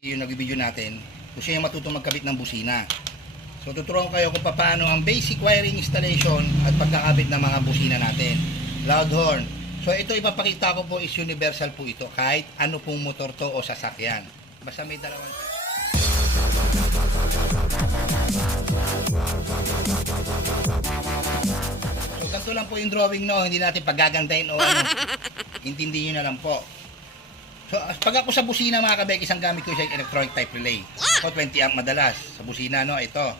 Yung nag-video natin, kung siya yung matutong magkabit ng busina. So tuturuan kayo kung paano ang basic wiring installation at pagkakabit ng mga busina natin. Loud horn. So ito ipapakita ko po is universal po ito kahit ano pong motor to o sasakyan. Basta may dalawang... So ganito lang po yung drawing, no, hindi natin pagagandahin o ano. Intindihin nyo na lang po. So, pag ako sa busina mga kabekis, ang gamit ko siya yung electronic type relay. So, 20 amp madalas sa busina, no? Ito.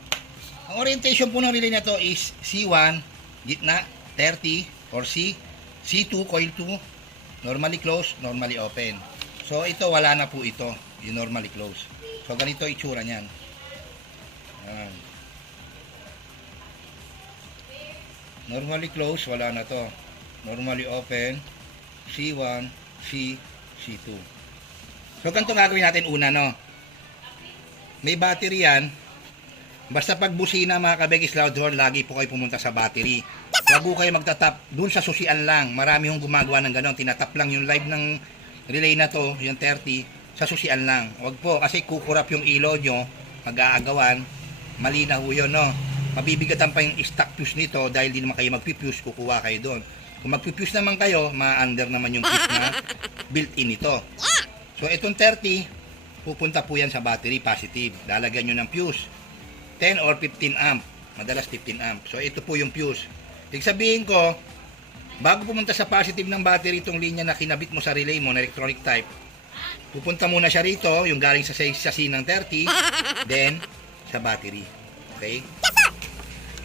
Ang orientation po ng relay na to is C1, gitna, 30, or C2, coil 2, normally closed, normally open. So, ito, wala na po ito, yung normally closed. So, ganito itsura niyan. Ayan. Normally closed, wala na to. Normally open, C1, C2. So, ganito gagawin natin una, no? May battery yan. Basta pag busina mga kabekis loud horn, lagi po kayo pumunta sa battery. Huwag po kayo magtatap dun sa susian lang. Marami hong gumagawa ng gano'n. Tinatap lang yung live ng relay na to, yung 30, sa susian lang. Huwag po, kasi kukurap yung ilaw nyo, mag-aagawan. Mali na ho yun, no? Mabibigatan pa yung stock fuse nito dahil di naman kayo magpipuse, kukuha kayo doon. Kung magpipuse naman kayo, ma-under naman yung fuse na built-in ito. So, itong 30, pupunta po yan sa battery, positive. Lalagyan nyo ng fuse. 10 or 15 amp. Madalas 15 amp. So, ito po yung fuse. Ibig sabihin ko, bago pumunta sa positive ng battery itong linya na kinabit mo sa relay mo na electronic type, pupunta muna siya rito, yung galing sa C ng 30, then sa battery. Okay?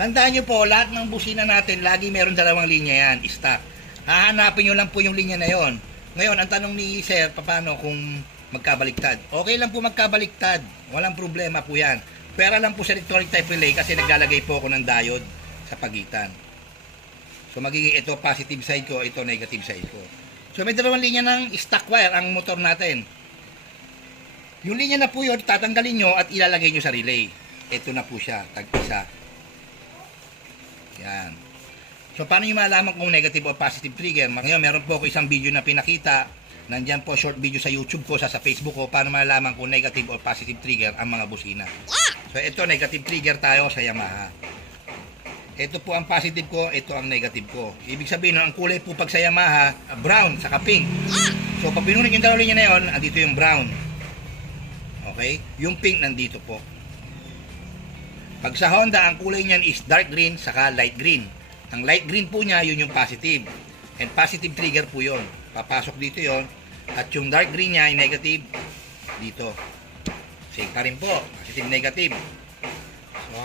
Tandaan nyo po, lahat ng busina natin, lagi meron dalawang linya yan, stock. Hahanapin nyo lang po yung linya na yon. Ngayon, ang tanong ni Sir, paano kung magkabaliktad? Okay lang po magkabaliktad. Walang problema po yan. Pera lang po sa electronic type relay kasi naglalagay po ako ng diode sa pagitan. So, magiging ito positive side ko, ito negative side ko. So, may dalawang linya ng stock wire ang motor natin. Yung linya na po yun, tatanggalin nyo at ilalagay nyo sa relay. Ito na po siya, tag-isa. Yan. So, paano nyo malalaman kung negative o positive trigger? Ngayon, meron po ako isang video na pinakita. Nandyan po, short video sa YouTube ko, sa Facebook ko, paano malalaman kung negative o positive trigger ang mga busina. So, ito, negative trigger tayo sa Yamaha. Ito po ang positive ko, ito ang negative ko. Ibig sabihin, ang kulay po pag sa Yamaha, brown, saka pink. So, pag pinunik yung dalawang linya na yun, andito yung brown. Okay? Yung pink nandito po. Pag sa Honda, ang kulay niyan is dark green, saka light green. Ang light green po niya, yun yung positive. And positive trigger po yun. Papasok dito yon. At yung dark green niya, yung negative, dito. Same pa rin po. Positive, negative. So,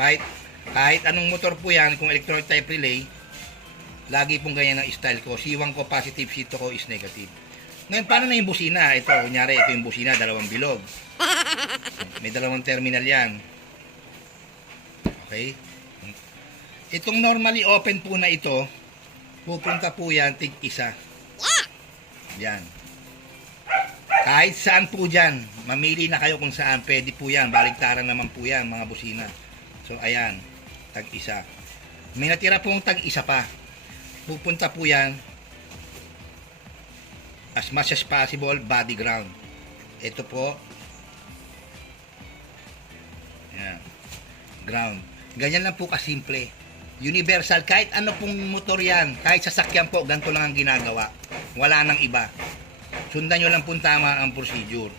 kahit anong motor po yan, kung electronic type relay, lagi pong ganyan ang style ko. C1 ko positive, C2 ko is negative. Ngayon, paano na yung busina? Ito, kunyari, ito yung busina, dalawang bilog. May dalawang terminal yan. Okay? Itong normally open po na ito, pupunta po yan, tig-isa. Yan. Kahit saan po dyan, mamili na kayo kung saan, pwede po yan, baligtaran naman po yan, mga busina. So, ayan, tag-isa. May natira pong tag-isa pa. Pupunta po yan, as much as possible, body ground. Ito po, yan, ground. Ganyan lang po kasimple. Universal, kahit ano pong motor yan, kahit sasakyan po, ganito lang ang ginagawa. Wala nang iba. Sundan nyo lang po tama ang procedure.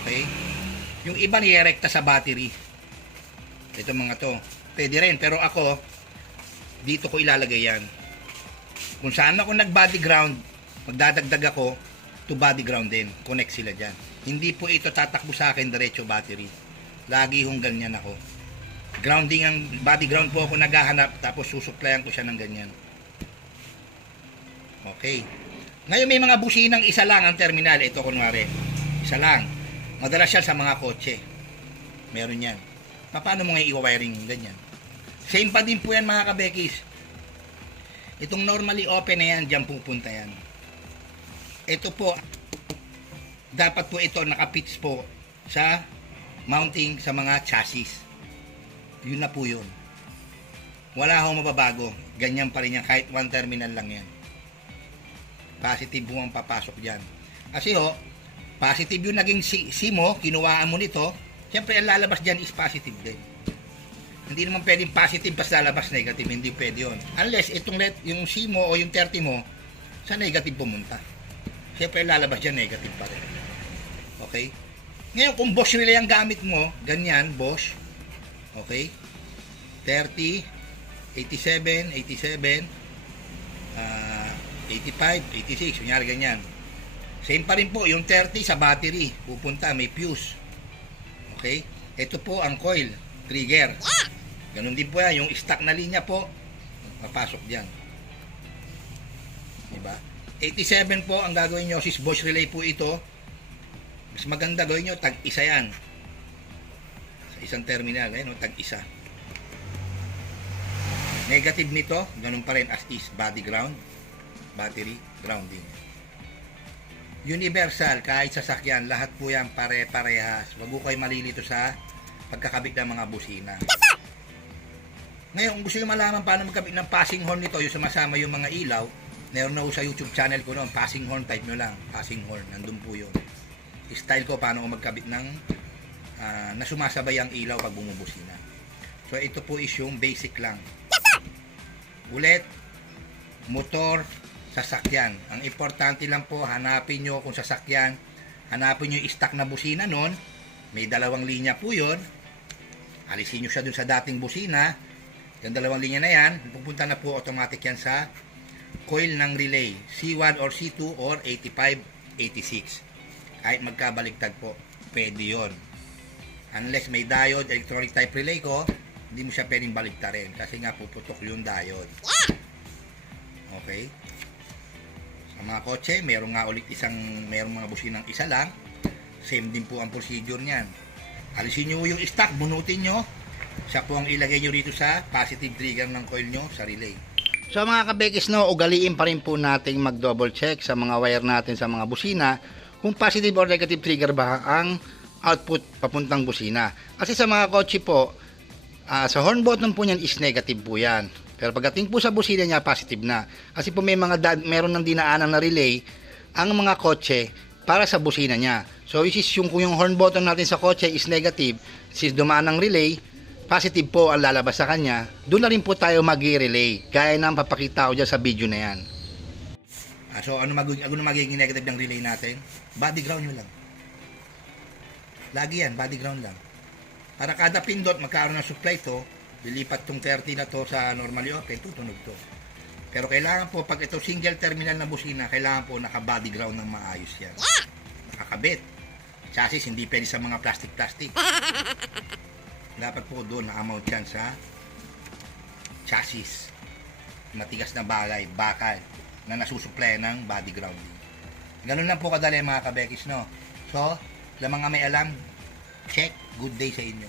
Okay? Yung iba nirekta sa battery. Ito mga to. Pwede rin, pero ako, dito ko ilalagay yan. Kung saan ako nag-body ground, magdadagdag ako to body ground din. Connect sila dyan. Hindi po ito tatakbo sa akin diretso battery. Lagi hong ganyan ako. Grounding ang body ground po ako naghahanap, tapos susuplayan ko siya ng ganyan. Okay. Ngayon may mga businang isa lang ang terminal. Ito kunwari, isa lang. Madalas siya sa mga kotse. Meron yan. Paano mo ngayon i-wiring ganyan? Same pa din po yan mga kabekis. Itong normally open na yan, dyan pupunta yan. Ito po, dapat po ito nakapits po sa mounting sa mga chassis. Yun na po yun. Wala akong mababago. Ganyan pa rin yan. Kahit one terminal lang yan. Positive po ang papasok dyan. Kasi Positive yung naging C mo, kinuhaan mo nito, siyempre ang lalabas dyan is positive din. Hindi naman pwedeng positive pas lalabas negative, hindi pwede yun. Unless itong yung C mo o yung 30 mo, sa negative pumunta. Siyempre lalabas dyan negative pa rin. Okay? Ngayon, kung Bosch relay ang gamit mo, ganyan, Bosch, okay? 30, 87, 85, 86, kunyari ganyan. Same pa rin po, yung 30 sa battery, pupunta, may fuse. Okay? Ito po ang coil, trigger. Ganun din po yan, yung stock na linya po, papasok dyan. Diba? 87 po ang gagawin nyo, sis Bosch relay po ito. Mas maganda gawin nyo, tag-isa yan. Sa isang terminal, tag-isa. Negative nito, ganun pa rin as is, body ground, battery, grounding. Universal, kahit sasakyan, lahat po yan pare-parehas. Wag po kayo malilito sa pagkakabit ng mga busina. Ngayon, kung gusto nyo malaman paano magkabit ng passing horn nito, yung sumasama yung mga ilaw, meron na po sa YouTube channel ko noon, passing horn, type nyo lang, passing horn, nandun po yun. Style ko paano ko magkabit ng na sumasabay ang ilaw pag bumubusina. So, ito po is yung basic lang. Ulit, motor, sasakyan. Ang importante lang po, hanapin nyo kung sasakyan, hanapin nyo yung stock na busina nun, may dalawang linya po yun, alisin nyo siya dun sa dating busina, yung dalawang linya na yan, pupunta na po automatic yan sa coil ng relay, C1 or C2 or 85, 86. Kahit magkabaligtad po, pwede yun. Unless may diode, electronic type relay ko, hindi mo siya pwedeng baligtarin kasi nga puputok yung diode. Okay? Sa mga kotse, meron nga ulit merong mga businang isa lang. Same din po ang procedure niyan. Alisin nyo yung stock, bunutin nyo. Siya po ang ilagay nyo dito sa positive trigger ng coil nyo sa relay. So mga kabekis, ugaliin pa rin po nating mag-double check sa mga wire natin sa mga busina kung positive or negative trigger ba ang output papuntang busina. Kasi sa mga kotse po, sa horn button po niyan is negative po yan. Pero pagdating po sa busina niya, positive na. Kasi po meron ng dinaanan na relay ang mga kotse para sa busina niya. So which is kung yung horn button natin sa kotse is negative, since dumaan ng relay, positive po ang lalabas sa kanya, doon na rin po tayo mag-relay. Gaya ng papakita ko dyan sa video na yan. So ano magiging negative ng relay natin? Body ground nyo lang. Lagi yan, body ground lang. Para kada pindot, magkaroon ng supply to, lilipat tong 30 na to sa normally open, tutunog to. Pero kailangan po, pag ito single terminal na busina, kailangan po naka-body ground ng maayos yan. Nakakabit. Chassis, hindi pwede sa mga plastic-plastic. Dapat po doon na-amount yan sa chassis. Matigas na bagay, bakal, na nasusupply ng body grounding. Ganun lang po kadali mga kabekis, no? So, lamang nga may alam, check, good day sa inyo.